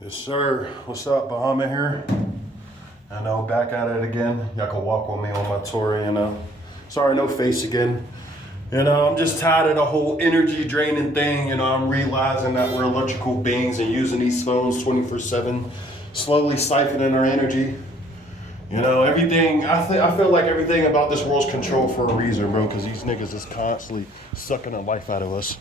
Yes, sir. What's up, Bahama here? I know, back at it again. Y'all can walk with me on my tour, Sorry, no face again. I'm just tired of the whole energy draining thing. I'm realizing that we're electrical beings and using these phones 24/7, slowly siphoning our energy. Everything, I feel like everything about this world's controlled for a reason, bro, because these niggas is constantly sucking the life out of us.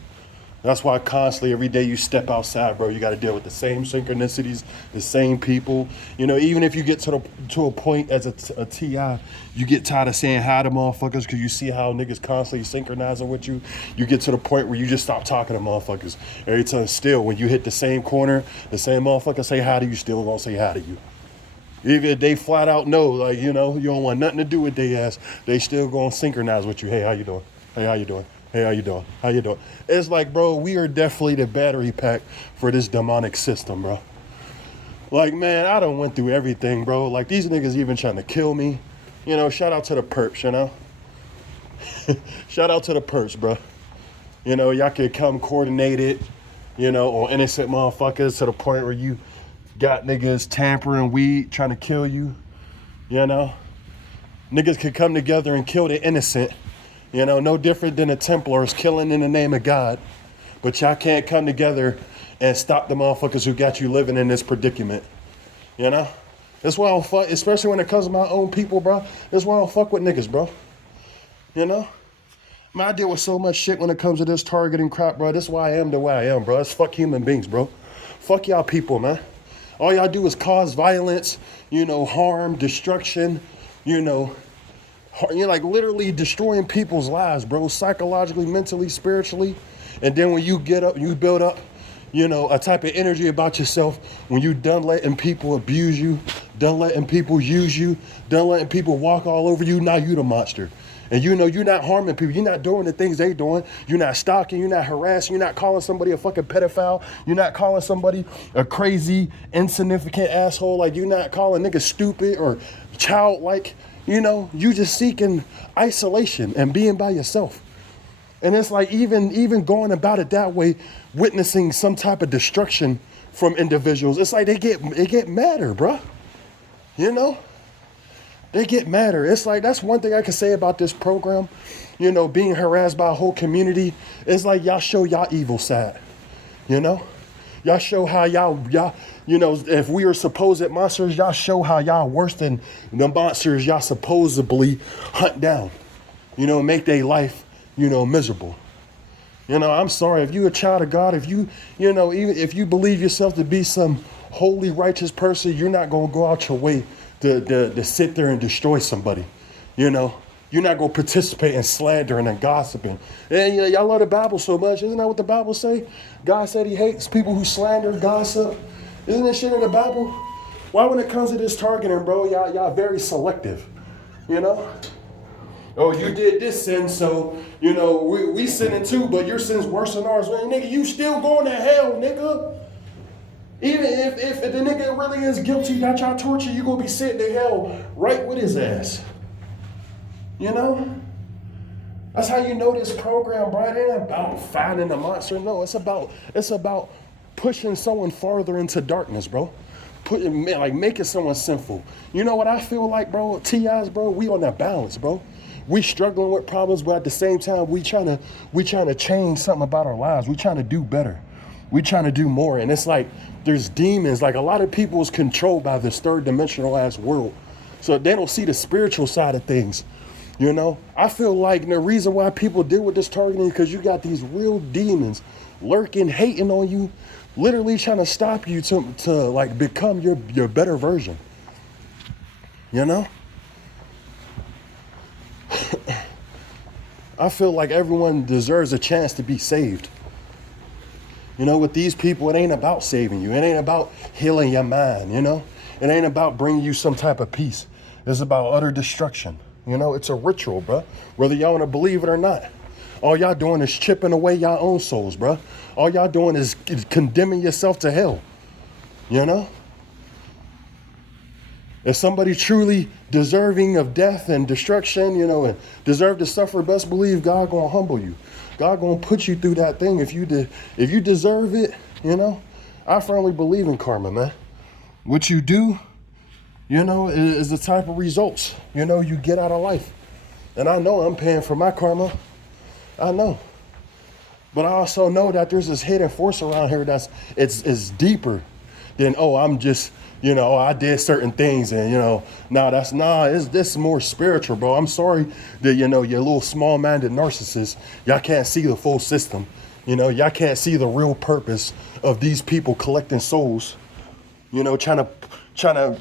That's why constantly, every day you step outside, bro, you got to deal with the same synchronicities, the same people. Even if you get to a point as a TI, you get tired of saying hi to motherfuckers because you see how niggas constantly synchronizing with you. You get to the point where you just stop talking to motherfuckers. Every time, still, when you hit the same corner, the same motherfucker say hi to you, still gonna say hi to you. Even if they flat out know, like, you don't want nothing to do with their ass, they still gonna synchronize with you. Hey, how you doing? Hey, how you doing? Hey, how you doing? How you doing? It's like, bro, we are definitely the battery pack for this demonic system, bro. Like, man, I done went through everything, bro. Like, these niggas even trying to kill me. Shout out to the perps, Shout out to the perps, bro. Y'all can come coordinated, on innocent motherfuckers to the point where you got niggas tampering weed, trying to kill you, Niggas could come together and kill the innocent. No different than the Templars killing in the name of God. But y'all can't come together and stop the motherfuckers who got you living in this predicament. That's why I don't fuck, especially when it comes to my own people, bro. That's why I don't fuck with niggas, bro. Man, I deal with so much shit when it comes to this targeting crap, bro. That's why I am the way I am, bro. It's fuck human beings, bro. Fuck y'all people, man. All y'all do is cause violence, harm, destruction, you're like literally destroying people's lives, bro, psychologically, mentally, spiritually. And then when you get up, you build up, a type of energy about yourself when you done letting people abuse you, done letting people use you, done letting people walk all over you, now you the monster. And you're not harming people. You're not doing the things they doing. You're not stalking. You're not harassing. You're not calling somebody a fucking pedophile. You're not calling somebody a crazy, insignificant asshole. Like, you're not calling niggas stupid or childlike. You just seeking isolation and being by yourself. And it's like even going about it that way, witnessing some type of destruction from individuals, it's like they get madder, bruh. They get madder. It's like, that's one thing I can say about this program, being harassed by a whole community. It's like y'all show y'all evil side, Y'all show how y'all, if we are supposed monsters, y'all show how y'all worse than the monsters y'all supposedly hunt down, make their life, miserable. I'm sorry, if you a child of God, if you, even if you believe yourself to be some holy, righteous person, you're not going to go out your way to sit there and destroy somebody, You're not going to participate in slandering and gossiping. And y'all love the Bible so much. Isn't that what the Bible say? God said he hates people who slander, gossip. Isn't that shit in the Bible? Why when it comes to this targeting, bro, y'all very selective, Oh, you did this sin, so, we sinning too, but your sin's worse than ours. Man, nigga, you still going to hell, nigga. Even if the nigga really is guilty, got y'all torture, you gonna be sitting in hell right with his ass. That's how you know this program, bro. It ain't about finding the monster. No, it's about pushing someone farther into darkness, bro. Making someone sinful. You know what I feel like, bro? TIs, bro, we on that balance, bro. We struggling with problems, but at the same time, we trying to change something about our lives. We trying to do better. We trying to do more. And it's like, there's demons. Like, a lot of people is controlled by this third dimensional ass world. So they don't see the spiritual side of things. I feel like the reason why people deal with this targeting is because you got these real demons lurking, hating on you, literally trying to stop you to like become your better version. I feel like everyone deserves a chance to be saved. With these people, it ain't about saving you. It ain't about healing your mind, It ain't about bringing you some type of peace. It's about utter destruction. It's a ritual, bro. Whether y'all want to believe it or not. All y'all doing is chipping away y'all own souls, bro. All y'all doing is condemning yourself to hell. If somebody truly deserving of death and destruction, and deserve to suffer, best believe God gonna humble you. God gonna put you through that thing if you deserve it, I firmly believe in karma, man. What you do, is the type of results, you get out of life. And I know I'm paying for my karma. I know. But I also know that there's this hidden force around here it's deeper than, I'm just, I did certain things and, it's this more spiritual, bro. I'm sorry that, your little small-minded narcissists, y'all can't see the full system. Y'all can't see the real purpose of these people collecting souls, trying to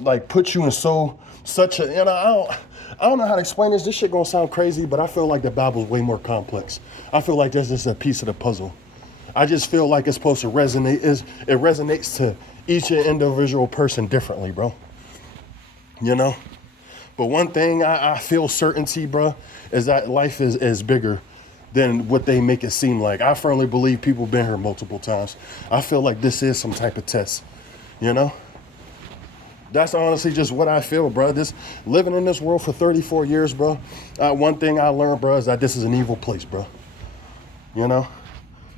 like put you in such a, I don't know how to explain this. This shit gonna sound crazy, but I feel like the Bible's way more complex. I feel like that's just a piece of the puzzle. I just feel like it's supposed to resonate. It resonates to each individual person differently, bro. But one thing I feel certainty, bro, is that life is bigger than what they make it seem like. I firmly believe people been here multiple times. I feel like this is some type of test, That's honestly just what I feel, bro. Living in this world for 34 years, bro. One thing I learned, bro, is that this is an evil place, bro.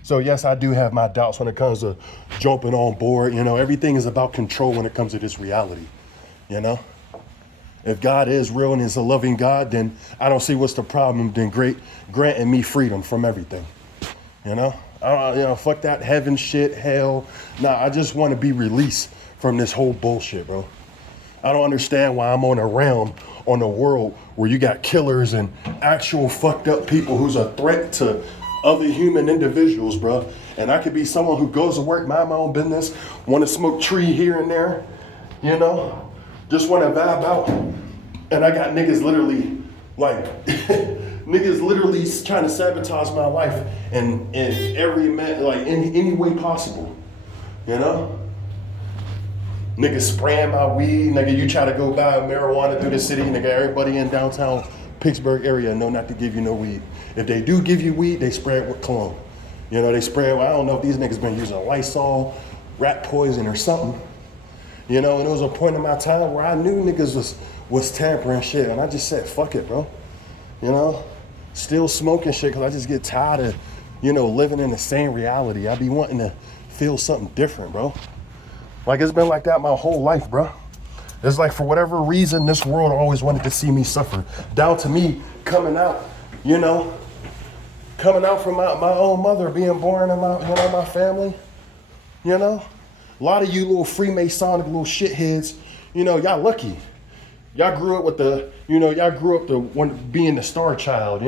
So yes, I do have my doubts when it comes to jumping on board. Everything is about control when it comes to this reality. If God is real and is a loving God, then I don't see what's the problem. Then granting me freedom from everything. Fuck that heaven shit, hell. Nah, I just want to be released from this whole bullshit, bro. I don't understand why I'm on a realm, on a world where you got killers and actual fucked up people who's a threat to other human individuals, bro. And I could be someone who goes to work, mind my own business, want to smoke tree here and there, just want to vibe out. And I got niggas literally, trying to sabotage my life in every in any way possible, Niggas spraying my weed, nigga, you try to go buy marijuana through the city, nigga, everybody in downtown Pittsburgh area know not to give you no weed. If they do give you weed, they spray it with cologne. They spray it, I don't know if these niggas been using Lysol, rat poison or something. And there was a point in my time where I knew niggas was tampering shit, and I just said, fuck it, bro. Still smoking shit, because I just get tired of, living in the same reality. I be wanting to feel something different, bro. Like, it's been like that my whole life, bro. It's like, for whatever reason, this world always wanted to see me suffer. Down to me coming out from my own mother, being born in my family. A lot of you little Freemasonic little shitheads, y'all lucky. Y'all grew up with being the star child,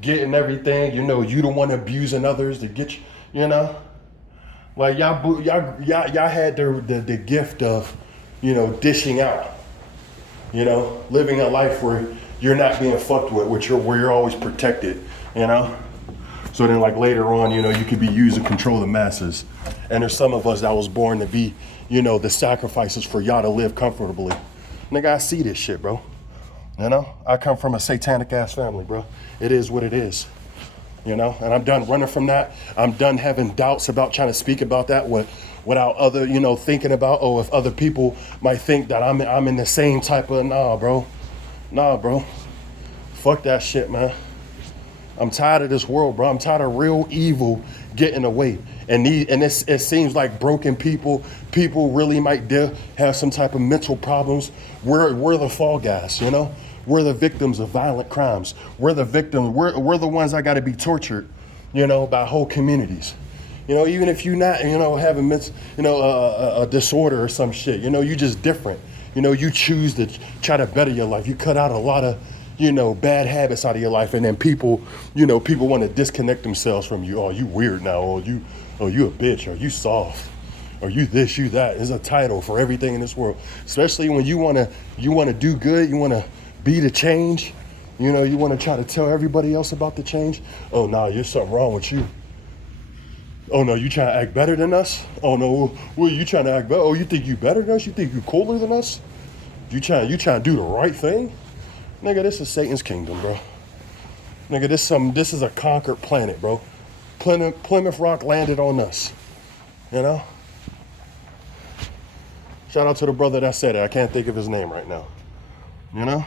getting everything, you the one abusing others to get you, Like y'all had the gift of, dishing out, living a life where you're not being fucked with, where you're always protected, So then later on, you could be used to control the masses. And there's some of us that was born to be, the sacrifices for y'all to live comfortably. Nigga, I see this shit, bro. I come from a satanic ass family, bro. It is what it is. And I'm done running from that. I'm done having doubts about trying to speak about that without other, thinking about, if other people might think that I'm in the same type of, nah, bro. Fuck that shit, man. I'm tired of this world, bro. I'm tired of real evil getting away. And it seems like broken people really might have some type of mental problems. We're the fall guys, We're the victims of violent crimes. We're the victims. We're the ones that got to be tortured, by whole communities. Even if you're not, having a disorder or some shit, you just different. You choose to try to better your life. You cut out a lot of, bad habits out of your life, and then people want to disconnect themselves from you. Oh, you weird now. Oh, you a bitch. Or you soft. Or you this, you that. It's a title for everything in this world. Especially when you want to do good. You want to be the change. You want to try to tell everybody else about the change. Oh, nah, there's something wrong with you. Oh, no, you trying to act better than us? Oh, no, well, you trying to act better? Oh, you think you better than us? You think you cooler than us? You trying to do the right thing? Nigga, this is Satan's kingdom, bro. Nigga, this is a conquered planet, bro. Plymouth Rock landed on us, Shout out to the brother that said it. I can't think of his name right now, Nigga,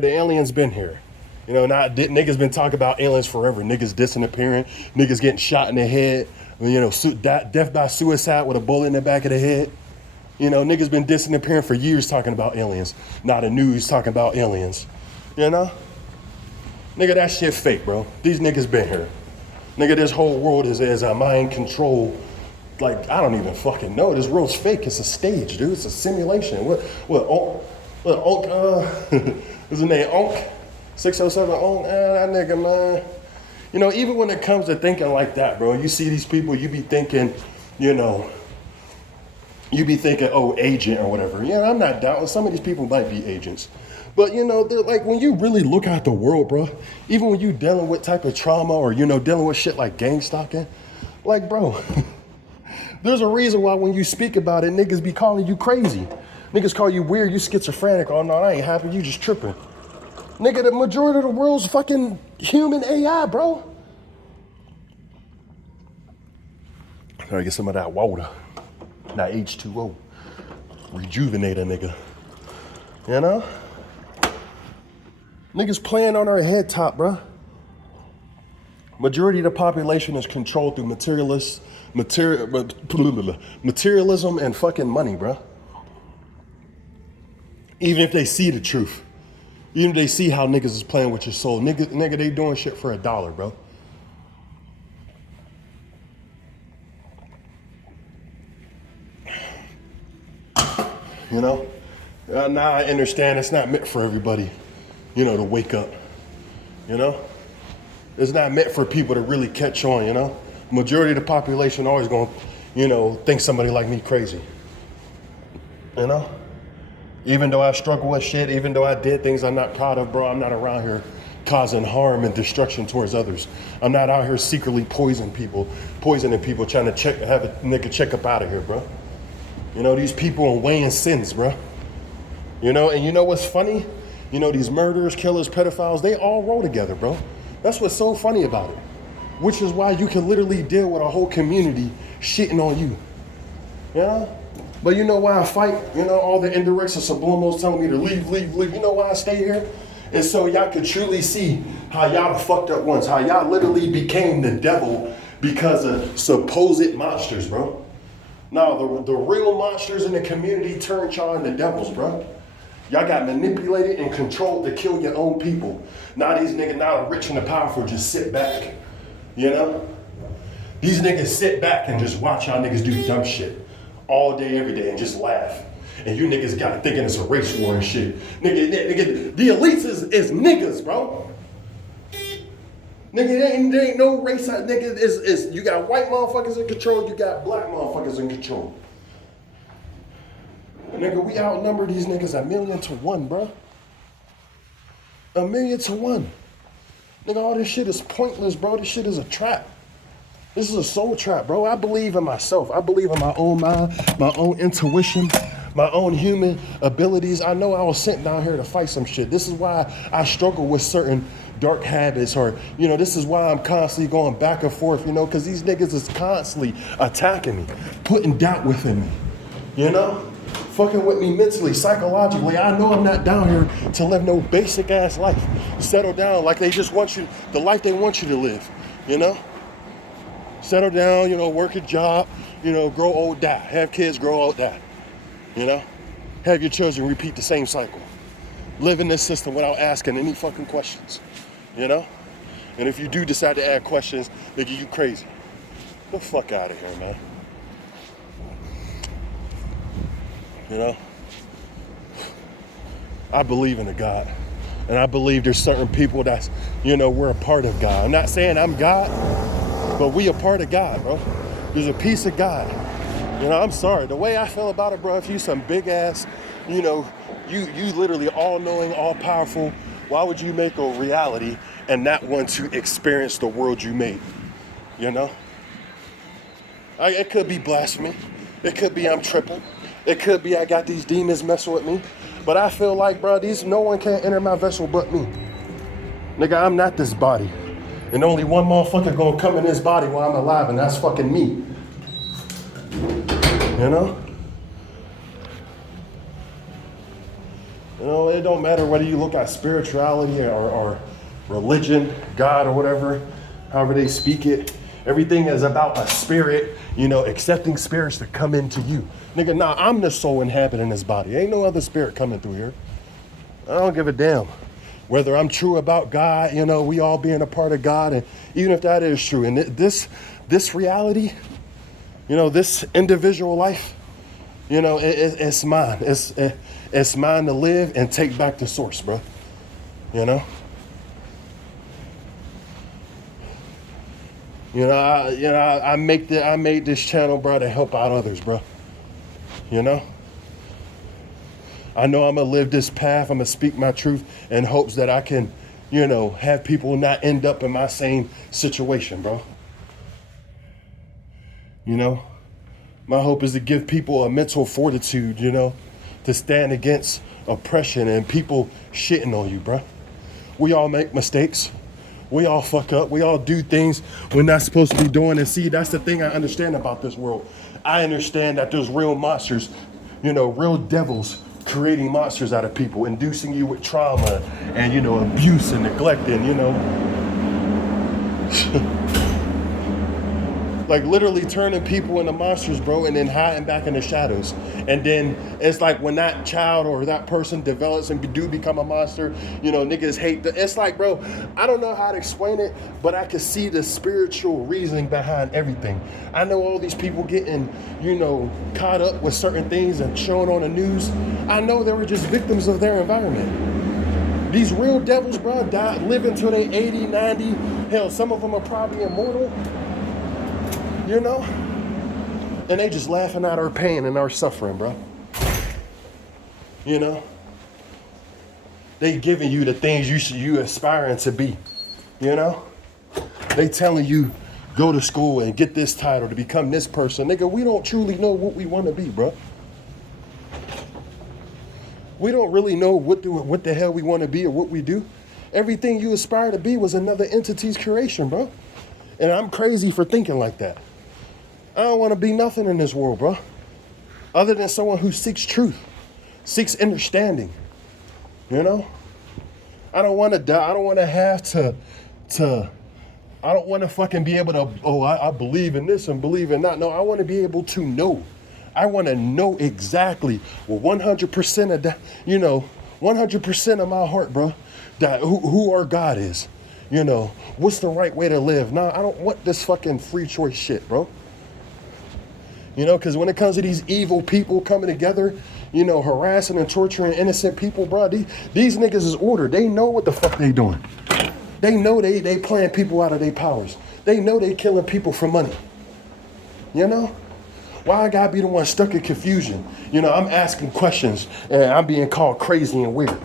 the aliens been here. Niggas been talking about aliens forever. Niggas disappearing, niggas getting shot in the head, death by suicide with a bullet in the back of the head. Niggas been dissing and appearing for years talking about aliens. Not the news talking about aliens. Nigga, that shit fake, bro. These niggas been here. Nigga, this whole world is a mind control. Like, I don't even fucking know. This world's fake. It's a stage, dude. It's a simulation. What, is his name Onk? 607 Onk? That nigga, man. Even when it comes to thinking like that, bro, you see these people, you be thinking, oh, agent or whatever. Yeah, I'm not doubting. Some of these people might be agents. But, they're like, when you really look at the world, bro, even when you dealing with type of trauma or, dealing with shit like gang stalking, like, bro, there's a reason why when you speak about it, niggas be calling you crazy. Niggas call you weird, you schizophrenic. Oh, no, I ain't happy. You just tripping. Nigga, the majority of the world's fucking human AI, bro. Gotta get some of that water. That H2O. Rejuvenate a nigga. Niggas playing on our head top, bro. Majority of the population is controlled through materialism and fucking money, bro. Even if they see the truth. Even if they see how niggas is playing with your soul. Nigga, they doing shit for $1, bro. Now I understand it's not meant for everybody, to wake up. It's not meant for people to really catch on, Majority of the population always gonna, think somebody like me crazy. Even though I struggle with shit, even though I did things I'm not proud of, bro, I'm not around here causing harm and destruction towards others. I'm not out here secretly poisoning people, trying to have a nigga check up out of here, bro. These people are weighing sins, bro. And you know what's funny? These murderers, killers, pedophiles, they all roll together, bro. That's what's so funny about it. Which is why you can literally deal with a whole community shitting on you. But you know why I fight? All the indirects and subliminals telling me to leave. You know why I stay here? And so y'all could truly see how y'all fucked up once, how y'all literally became the devil because of supposed monsters, bro. Now, the real monsters in the community turned y'all into devils, bro. Y'all got manipulated and controlled to kill your own people. Now these niggas, now the rich and the powerful just sit back, These niggas sit back and just watch y'all niggas do dumb shit all day, every day, and just laugh. And you niggas got it thinking it's a race war and shit. Nigga, the elites is niggas, bro. Nigga, there ain't no race. Nigga, you got white motherfuckers in control, you got black motherfuckers in control. Nigga, we outnumber these niggas 1,000,000 to 1, bro. 1,000,000 to 1. Nigga, all this shit is pointless, bro. This shit is a trap. This is a soul trap, bro. I believe in myself. I believe in my own mind, my own intuition, my own human abilities. I know I was sent down here to fight some shit. This is why I struggle with certain dark habits, or, this is why I'm constantly going back and forth, because these niggas is constantly attacking me, putting doubt within me, fucking with me mentally, psychologically. I know I'm not down here to live no basic ass life. Settle down like they just want you, the life they want you to live, Settle down, work a job, grow old, die. Have kids, grow old, die. Have your children repeat the same cycle. Live in this system without asking any fucking questions, And if you do decide to add questions, nigga, you crazy. Get the fuck out of here, man. I believe in a God. And I believe there's certain people that's, we're a part of God. I'm not saying I'm God, but we a part of God, bro. There's a piece of God. I'm sorry. The way I feel about it, bro, if you some big ass, you literally all-knowing, all-powerful, why would you make a reality and not want to experience the world you made? It could be blasphemy. It could be I'm tripping. It could be I got these demons messing with me. But I feel like, bro, no one can enter my vessel but me. Nigga, I'm not this body. And only one motherfucker gonna come in this body while I'm alive, and that's fucking me. It don't matter whether you look at spirituality or religion, God or whatever, however they speak it. Everything is about a spirit, you know, accepting spirits to come into you. Nigga, nah, I'm the soul inhabiting this body. Ain't no other spirit coming through here. I don't give a damn. Whether I'm true about God, you know, we all being a part of God, and even if that is true, and this reality, you know, this individual life, you know, it's mine. It's mine to live and take back to source, bro. You know. I made this channel, bro, to help out others, bro. You know. I know I'm gonna live this path. I'm gonna speak my truth in hopes that I can, you know, have people not end up in my same situation, bro. You know, my hope is to give people a mental fortitude, you know, to stand against oppression and people shitting on you, bro. We all make mistakes. We all fuck up. We all do things we're not supposed to be doing. And see, that's the thing I understand about this world. I understand that there's real monsters, you know, real devils creating monsters out of people, inducing you with trauma and, you know, abuse and neglecting, you know. Like literally turning people into monsters, bro, and then hiding back in the shadows. And then it's like when that child or that person develops and do become a monster, you know, niggas hate it's like, bro, I don't know how to explain it, but I can see the spiritual reasoning behind everything. I know all these people getting, you know, caught up with certain things and shown on the news. I know they were just victims of their environment. These real devils, bro, live until they 80, 90. Hell, some of them are probably immortal. You know? And they just laughing at our pain and our suffering, bro. You know? They giving you the things you aspiring to be. You know? They telling you, go to school and get this title to become this person. Nigga, we don't truly know what we want to be, bro. We don't really know what the hell we want to be or what we do. Everything you aspire to be was another entity's creation, bro. And I'm crazy for thinking like that. I don't want to be nothing in this world, bro. Other than someone who seeks truth, seeks understanding. You know? I don't want to die. I don't want to have to I don't want to fucking be able to, I believe in this and believe in that. No, I want to be able to know. I want to know exactly, 100% of that, you know, 100% of my heart, bro, that who our God is. You know, what's the right way to live? Nah, I don't want this fucking free choice shit, bro. You know, because when it comes to these evil people coming together, you know, harassing and torturing innocent people, bro, these niggas is ordered. They know what the fuck they doing. They know they playing people out of their powers. They know they killing people for money. You know? Why I gotta be the one stuck in confusion? You know, I'm asking questions and I'm being called crazy and weird.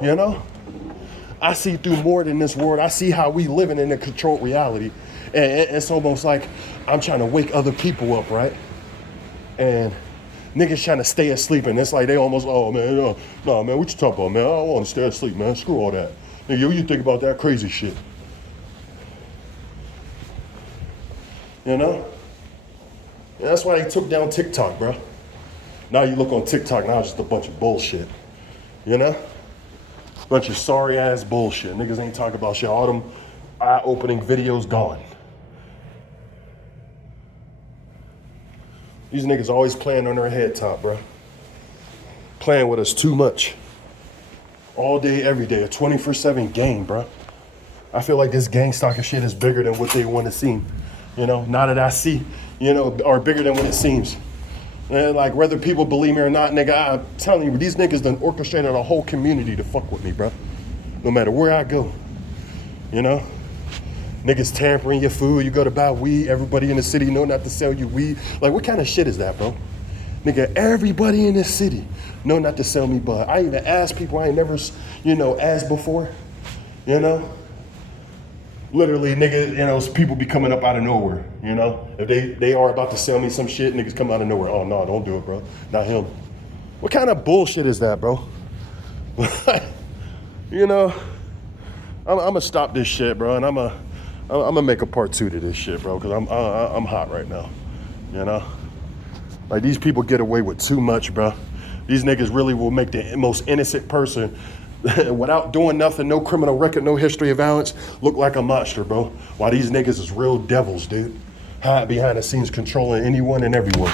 You know? I see through more than this world. I see how we living in a controlled reality. And it's almost like I'm trying to wake other people up, right? And niggas trying to stay asleep. And it's like they almost, oh, man, no, man, what you talking about, man? I don't want to stay asleep, man. Screw all that. Nigga, what you think about that crazy shit? You know? And that's why they took down TikTok, bro. Now you look on TikTok, now it's just a bunch of bullshit. You know? Bunch of sorry ass bullshit. Niggas ain't talking about shit. All them eye-opening videos gone. These niggas always playing on their head top, bro. Playing with us too much. All day, every day. A 24/7 game, bro. I feel like this gang stalking shit is bigger than what they want to seem. You know, now that I see, you know, or bigger than what it seems. And like, whether people believe me or not, nigga, I'm telling you, these niggas done orchestrated a whole community to fuck with me, bro. No matter where I go, you know? Niggas tampering your food, you go to buy weed, everybody in the city know not to sell you weed. Like, what kind of shit is that, bro? Nigga, everybody in this city know not to sell me bud. I even ask people I ain't never, you know, asked before, you know? Literally, nigga, you know, people be coming up out of nowhere, you know? If they are about to sell me some shit, niggas come out of nowhere. Oh, no, don't do it, bro. Not him. What kind of bullshit is that, bro? You know, I'm gonna stop this shit, bro, and I'm gonna make a part 2 to this shit, bro, because I'm hot right now, you know? Like, these people get away with too much, bro. These niggas really will make the most innocent person without doing nothing, no criminal record, no history of violence, look like a monster, bro. While these niggas is real devils, dude. Hide behind the scenes controlling anyone and everyone.